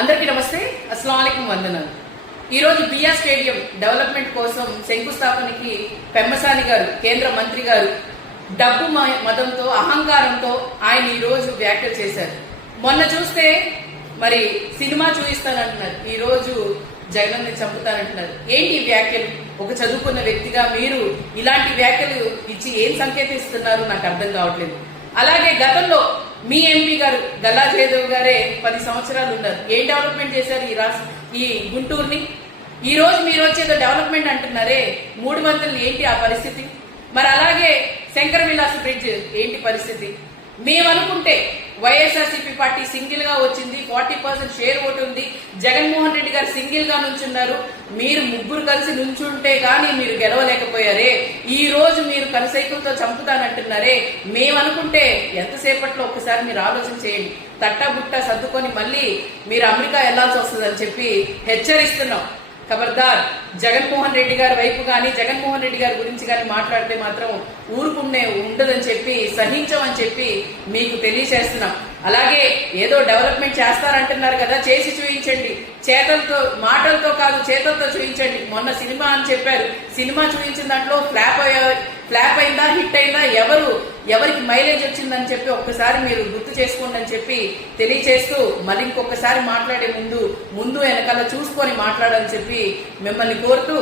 అందరికీ నమస్తే, అస్సలాము అలైకుం, వందనాలు. ఈరోజు బిఆర్ స్టేడియం డెవలప్మెంట్ కోసం శంకుస్థాపనకి పెమ్మసాని గారు, కేంద్ర మంత్రి గారు డబ్బు మతంతో, అహంకారంతో ఆయన ఈ రోజు వ్యాఖ్యలు చేశారు. మొన్న చూస్తే మరి సినిమా చూపిస్తానంటున్నారు, ఈ రోజు జగన్ చంపుతానంటున్నారు. ఏంటి ఈ వ్యాఖ్యలు? ఒక చదువుకున్న వ్యక్తిగా మీరు ఇలాంటి వ్యాఖ్యలు ఇచ్చి ఏం సంకేతిస్తున్నారు నాకు అర్థం కావట్లేదు. అలాగే గతంలో మీ ఎంపీ గారు గల్లా జయదేవ్ గారే 10 సంవత్సరాలు ఉన్నారు. ఏం డెవలప్మెంట్ చేశారు ఈ గుంటూరుని? ఈ రోజు మీరు వచ్చేదో డెవలప్మెంట్ అంటున్నారే, 3 వంతులు ఏంటి ఆ పరిస్థితి? మరి అలాగే శంకర విలాస్ బ్రిడ్జ్ ఏంటి పరిస్థితి? మేము అనుకుంటే వైఎస్ఆర్సీపీ పార్టీ సింగిల్ గా వచ్చింది, 40% షేర్ ఓటు ఉంది, జగన్మోహన్ రెడ్డి గారు సింగిల్ గా నుంచున్నారు. మీరు ముగ్గురు కలిసి నుంచుంటే గానీ మీరు గెలవలేకపోయారే. ఈ రోజు మీరు కనసైకులతో చంపుతానంటున్నారే. మేమనుకుంటే ఎంతసేపట్లో ఒక్కసారి మీరు ఆలోచన చేయండి. తట్టబుట్ట సర్దుకొని మళ్ళీ మీరు అమెరికా వెళ్లాల్సి వస్తుందని చెప్పి హెచ్చరిస్తున్నాం. ఖబర్దార్, జగన్మోహన్ రెడ్డి గారి వైపు గాని, జగన్మోహన్ రెడ్డి గారి గురించి గాని మాట్లాడితే మాత్రం ఊరుకునే ఉండదని చెప్పి, సహించమని చెప్పి మీకు తెలియజేస్తున్నాం. అలాగే ఏదో డెవలప్మెంట్ చేస్తారంటున్నారు కదా, చేసి చూపించండి. చేతలతో, మాటలతో కాదు, చేతలతో చూపించండి. మొన్న సినిమా అని చెప్పారు, సినిమా చూపించిన దాంట్లో ఫ్లాప్ అయిందా, హిట్ అయిందా, ఎవరికి మైలేజ్ వచ్చిందని చెప్పి ఒక్కసారి మీరు గుర్తు చేసుకోండి అని చెప్పి తెలియచేస్తూ, మరి ఇంకొకసారి మాట్లాడే ముందు వెనకాల చూసుకొని మాట్లాడని చెప్పి మిమ్మల్ని కోరుతూ